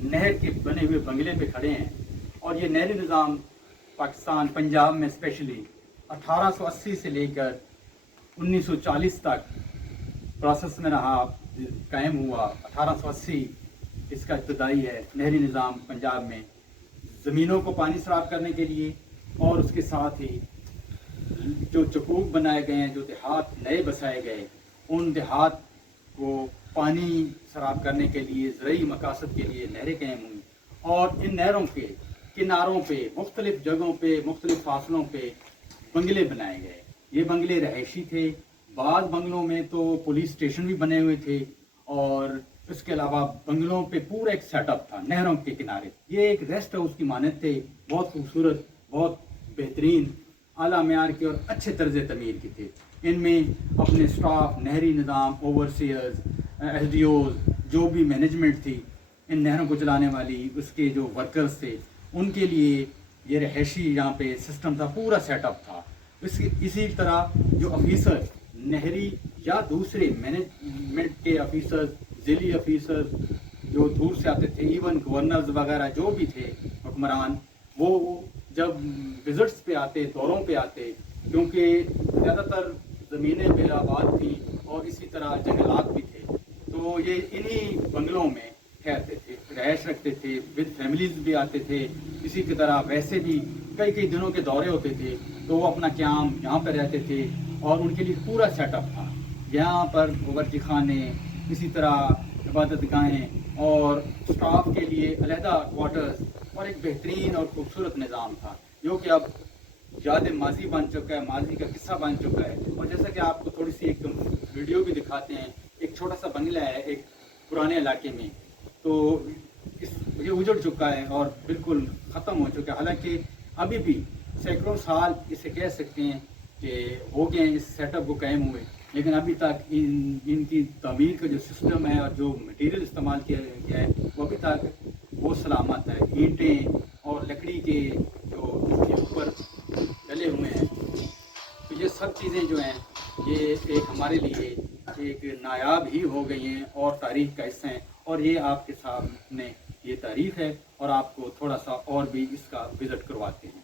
नहर के बने हुए बंगले पे खड़े हैं। और ये नहरी निज़ाम पाकिस्तान पंजाब में स्पेशली 1880 से लेकर 1940 तक प्रोसेस में रहा, कायम हुआ। 1880 इसका इब्तदाई है नहरी निज़ाम पंजाब में, ज़मीनों को पानी सराफ़ करने के लिए, और उसके साथ ही जो चकूक बनाए गए हैं, जो देहात नए बसाए गए, उन देहात को पानी सराफ़ करने के लिए, ज़रूरी मकासद के लिए नहरें कायम हुई। और इन नहरों के किनारों पे मुख्तलिफ़ जगहों पे मुख्तलिफ़ फासलों पे बंगले बनाए गए। ये बंगले रहायशी थे, बाद बंगलों में तो पुलिस स्टेशन भी बने हुए थे, और इसके अलावा बंगलों पे पूरा एक सेटअप था नहरों के किनारे। ये एक रेस्ट हाउस की मानद थे, बहुत खूबसूरत, बहुत बेहतरीन, आला मेयार के और अच्छे तर्ज तमीर के थे। इनमें अपने स्टाफ, नहरी निज़ाम, ओवरसीयर्स, एसडीओज, जो भी मैनेजमेंट थी इन नहरों को चलाने वाली, उसके जो वर्कर्स थे, उनके लिए ये रहायशी यहाँ पे सिस्टम था, पूरा सेटअप था। इसी तरह जो ऑफिसर नहरी या दूसरे मैनेजमेंट के ऑफिसर्स, ज़िली ऑफिसर्स जो दूर से आते थे, इवन गवर्नर्स वगैरह जो भी थे हुक्मरान, वो जब विजिट्स पे आते, दौरों पे आते, क्योंकि ज़्यादातर ज़मीनें बेआबाद थी और इसी तरह जंगलात भी थे, तो ये इन्हीं बंगलों में ठहरते थे, रहायश रखते थे, विद फैमिलीज भी आते थे। इसी की तरह वैसे भी कई कई दिनों के दौरे होते थे, तो वो अपना क़याम यहाँ पर रहते थे, और उनके लिए पूरा सेटअप था। यहाँ पर बावर्ची खाने, इसी तरह इबादत गाहें, और स्टाफ के लिए अलहदा क्वार्टर्स, और एक बेहतरीन और खूबसूरत निज़ाम था, जो कि अब याद माजी बन चुका है, माजी का किस्सा बन चुका है। और जैसा कि आपको थोड़ी सी एक वीडियो भी दिखाते हैं, एक छोटा सा बंगला है एक पुराने इलाके में, तो ये उजड़ चुका है और बिल्कुल ख़त्म हो चुका है। हालांकि अभी भी सैकड़ों साल इसे कह सकते हैं कि हो गए इस सेटअप को कायम हुए, लेकिन अभी तक इनकी तमीर का जो सिस्टम है और जो मटेरियल इस्तेमाल किया गया है, वो अभी तक वो सलामत है। ईंटें और लकड़ी के जो इसके ऊपर डले हुए हैं, तो ये सब चीज़ें जो हैं, ये एक हमारे लिए एक नायाब ही हो गई हैं और तारीख़ का हिस्सा हैं। और ये आपके सामने ये तारीख़ है, और आपको थोड़ा सा और भी इसका विज़िट करवाते हैं।